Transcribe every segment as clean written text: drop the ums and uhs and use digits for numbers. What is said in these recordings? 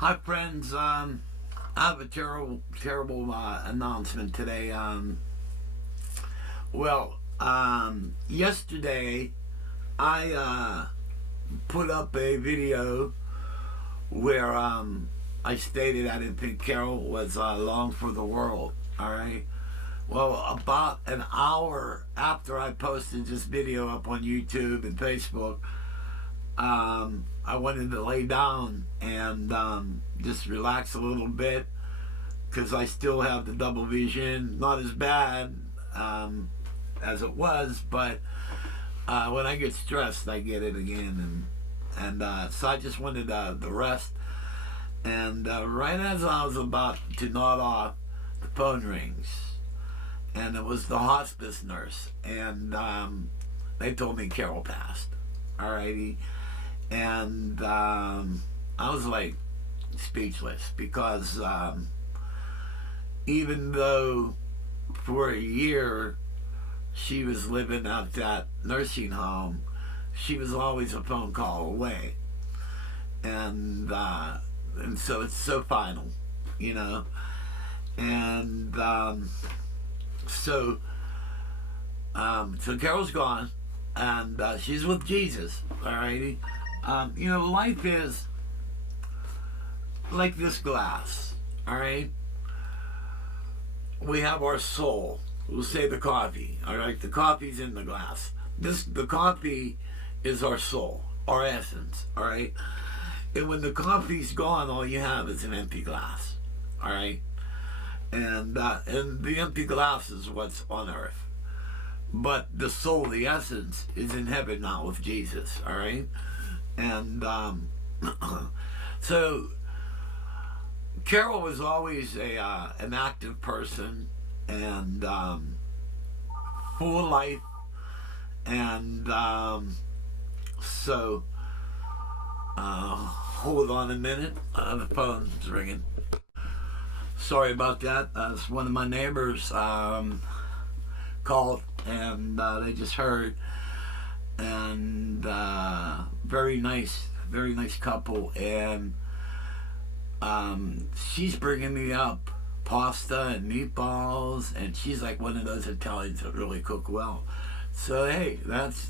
Hi, friends. I have a terrible announcement today. Yesterday I put up a video where I stated I didn't think Carol was long for the world. All right. Well, about an hour after I posted this video up on YouTube and Facebook, I wanted to lay down and just relax a little bit because I still have the double vision. Not as bad as it was, but when I get stressed, I get it again. So I just wanted the rest. And right as I was about to nod off, the phone rings. And it was the hospice nurse. And they told me Carol passed. Alrighty. And I was like speechless because even though for a year she was living at that nursing home, she was always a phone call away. And so it's so final, you know. And so Carol's gone, and she's with Jesus. Alrighty. Life is like this glass. All right. We have our soul. We'll say the coffee. All right. The coffee's in the glass. The coffee is our soul, our essence. All right. And when the coffee's gone, all you have is an empty glass. All right. And the empty glass is what's on earth. But the soul, the essence, is in heaven now with Jesus. All right. And so Carol was always an active person and full of life. And hold on a minute. The phone's ringing. Sorry about that. It's one of my neighbors called, and they just heard. And very nice couple. And she's bringing me up pasta and meatballs, and she's like one of those Italians that really cook well. So hey, that's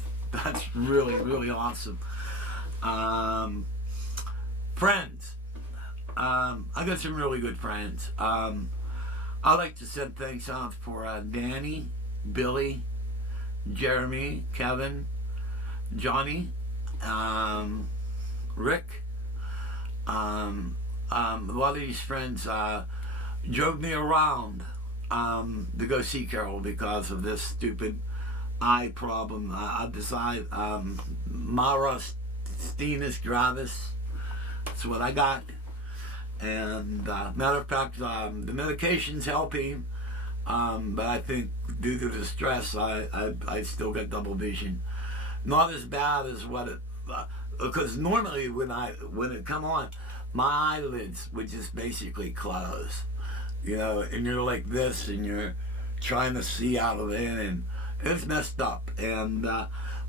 really awesome. Friends, I got some really good friends. I'd like to send thanks out for Danny, Billy, Jeremy, Kevin, Johnny, Rick. A lot of these friends drove me around to go see Carol because of this stupid eye problem. I've decided myasthenia gravis. That's what I got. And matter of fact, the medication's helping. But I think due to the stress, I still get double vision. Not as bad as what it, because normally when it come on, my eyelids would just basically close, and you're like this, and you're trying to see out of it, and it's messed up. And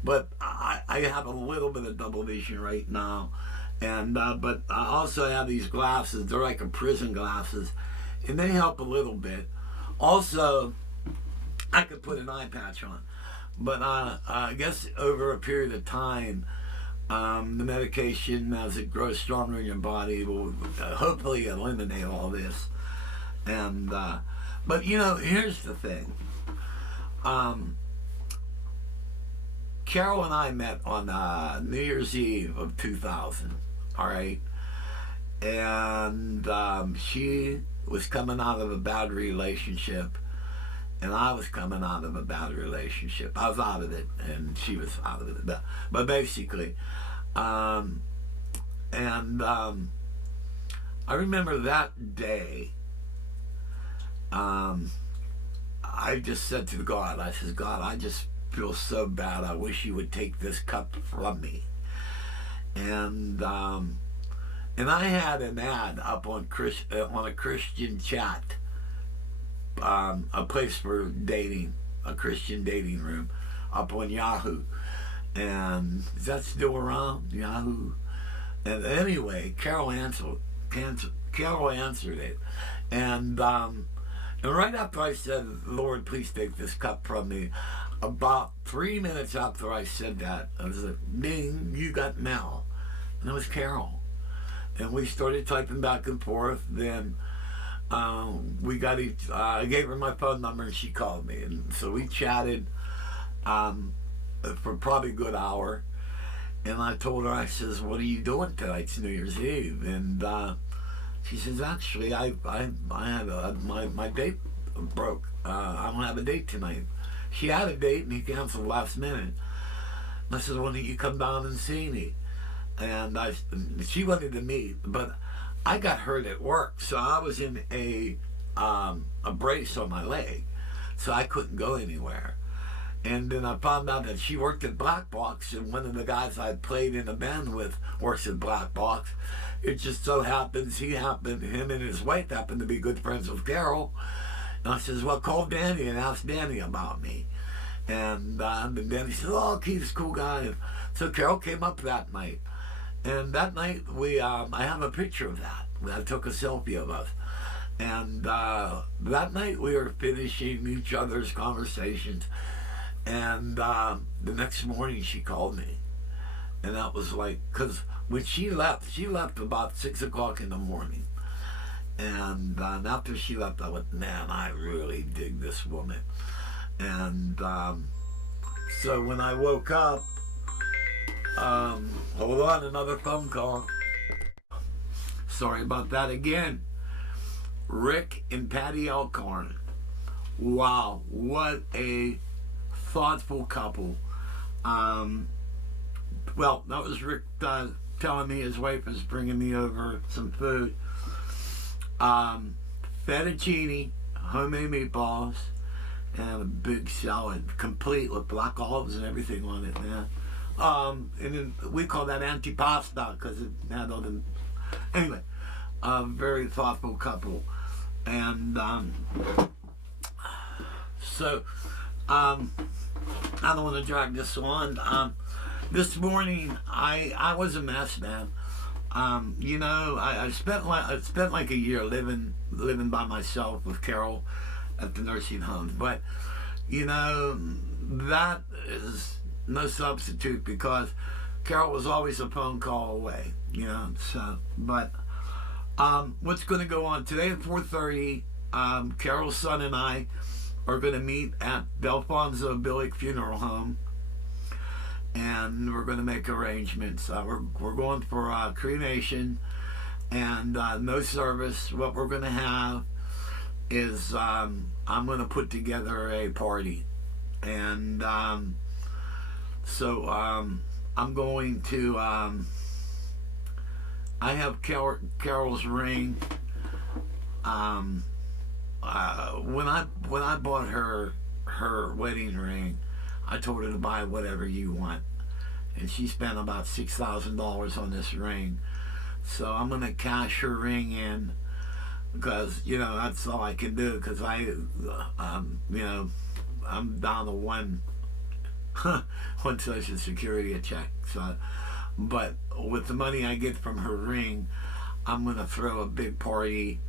but I have a little bit of double vision right now, and but I also have these glasses. They're like a prison glasses, and they help a little bit. Also, I could put an eye patch on, but I guess over a period of time, the medication, as it grows stronger in your body, will hopefully eliminate all this. And but here's the thing. Carol and I met on New Year's Eve of 2000. All right, and she was coming out of a bad relationship, and I was coming out of a bad relationship. I was out of it, and she was out of it. But basically, I remember that day, I just said to God, I said, God, I just feel so bad. I wish you would take this cup from me. And I had an ad up on a Christian chat, a place for dating, a Christian dating room, up on Yahoo. And is that still around? Yahoo. And anyway, Carol Carol answered it. And right after I said, Lord, please take this cup from me, about 3 minutes after I said that, I was like, ding, you got Mel. And it was Carol. And we started typing back and forth. Then we got each, I gave her my phone number and she called me. And so we chatted for probably a good hour. And I told her, I says, what are you doing tonight? It's New Year's Eve. And she says, actually, I had my date broke. I don't have a date tonight. She had a date and he canceled last minute. And I said, why don't you come down and see me? And she wanted to meet, but I got hurt at work, so I was in a brace on my leg, so I couldn't go anywhere. And then I found out that she worked at Black Box, and one of the guys I played in a band with works at Black Box. It just so happens him and his wife happened to be good friends with Carol. And I says, well, call Danny and ask Danny about me. And Danny said, oh, Keith's a cool guy. And so Carol came up that night. And that night, I have a picture of that. I took a selfie of us. And that night, we were finishing each other's conversations. And the next morning, she called me. And that was like, because when she left about 6 o'clock in the morning. And after she left, I went, man, I really dig this woman. And so when I woke up, hold on, another phone call. Sorry about that again. Rick and Patty Elkhorn. Wow, what a thoughtful couple. Well, that was Rick telling me his wife is bringing me over some food. Fettuccine, homemade meatballs, and a big salad, complete with black olives and everything on it, man. And then we call that antipasta because it had all the... Anyway, very thoughtful couple. And so, I don't want to drag this on. This morning, I was a mess, man. You know, I spent like a year living by myself with Carol at the nursing home. But, you know, that is no substitute because Carol was always a phone call away, you know. So, but what's going to go on today at 4:30? Carol's son and I are going to meet at Belfonso Billick Funeral Home, and we're going to make arrangements. We're going for cremation and no service. What we're going to have is I'm going to put together a party, and so I'm going to I have Carol's ring. When I bought her wedding ring, I told her to buy whatever you want, and she spent about $6,000 on this ring. So I'm gonna cash her ring in because, you know, that's all I can do because you know, I'm down to one Social Security check. So, but with the money I get from her ring, I'm gonna throw a big party.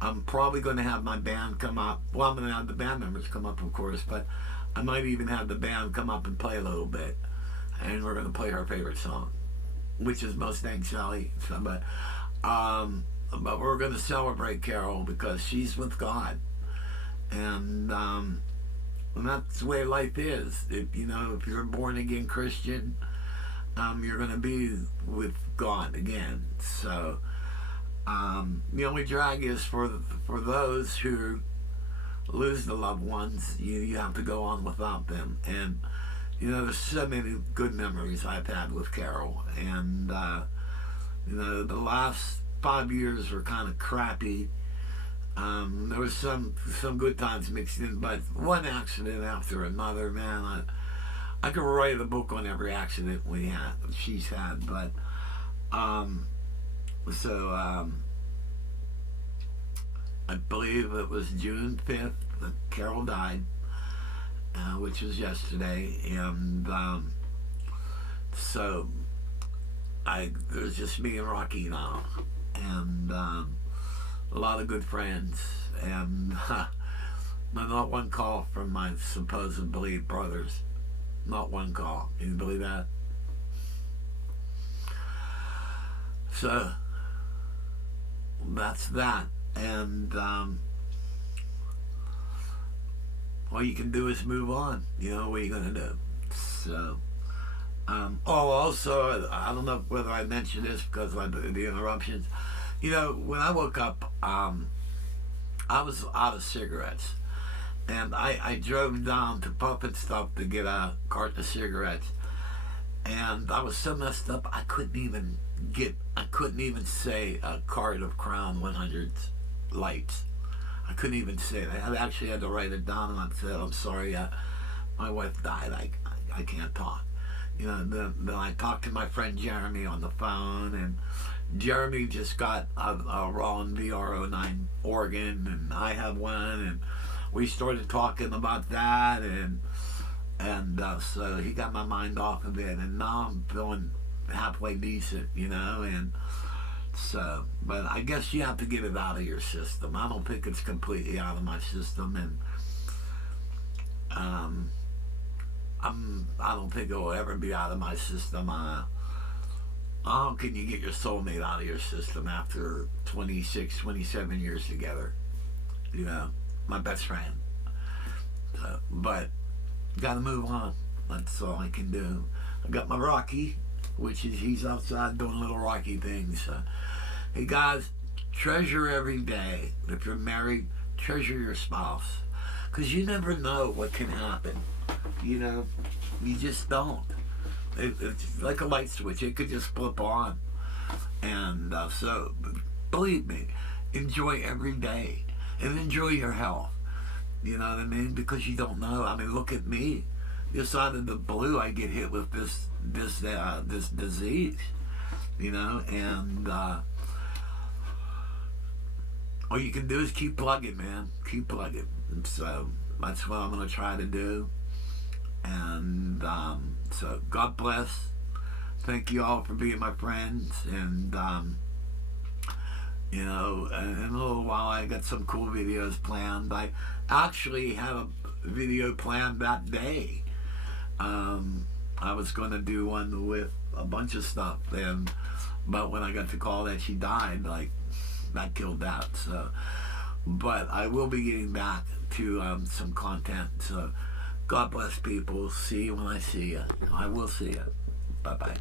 I'm probably going to have my band come up. Well, I'm going to have the band members come up, of course, but I might even have the band come up and play a little bit. And we're going to play her favorite song, which is Mustang Sally. So, but we're going to celebrate Carol because she's with God. And that's the way life is. If you're a born-again Christian, you're going to be with God again. So... the only drag is for those who lose the loved ones. You have to go on without them, and you know there's so many good memories I've had with Carol, and you know the last 5 years were kind of crappy. There was some good times mixed in, but one accident after another, man. I could write a book on every accident she's had, but. So, I believe it was June 5th that Carol died, which was yesterday, and so there's just me and Rocky now, and a lot of good friends, and not one call from my supposedly brothers. Not one call. Can you believe that? So that's that, and all you can do is move on. You know, what are you gonna do? So, also, I don't know whether I mentioned this because of the interruptions. You know, when I woke up, I was out of cigarettes, and I drove down to Puff and Stuff to get a carton of cigarettes, and I was so messed up I couldn't even say a card of Crown 100s lights. I couldn't even say it. I actually had to write it down, and I said, "I'm sorry, my wife died. I can't talk." You know, then I talked to my friend Jeremy on the phone, and Jeremy just got a Roland VR09 organ, and I have one, and we started talking about that, and so he got my mind off of it, and now I'm feeling halfway decent, you know, and so, but I guess you have to get it out of your system. I don't think it's completely out of my system, and I don't think it will ever be out of my system. How can you get your soulmate out of your system after 26, 27 years together? You know, my best friend. So, but gotta move on. That's all I can do. I got my Rocky, which is he's outside doing little Rocky things. Hey guys, treasure every day. If you're married, treasure your spouse, because you never know what can happen. You know, you just don't. It's like a light switch. It could just flip on. And so, believe me, enjoy every day and enjoy your health. You know what I mean? Because you don't know. I mean, look at me. Just out of the blue, I get hit with this disease. You know, and all you can do is keep plugging, man. Keep plugging. And so that's what I'm gonna try to do. And so God bless. Thank you all for being my friends. And you know, in a little while I got some cool videos planned. I actually had a video planned that day. I was going to do one with a bunch of stuff, but when I got the call that she died, like, that killed that. So, but I will be getting back to some content. So God bless people. See you when I see you. I will see you. Bye-bye.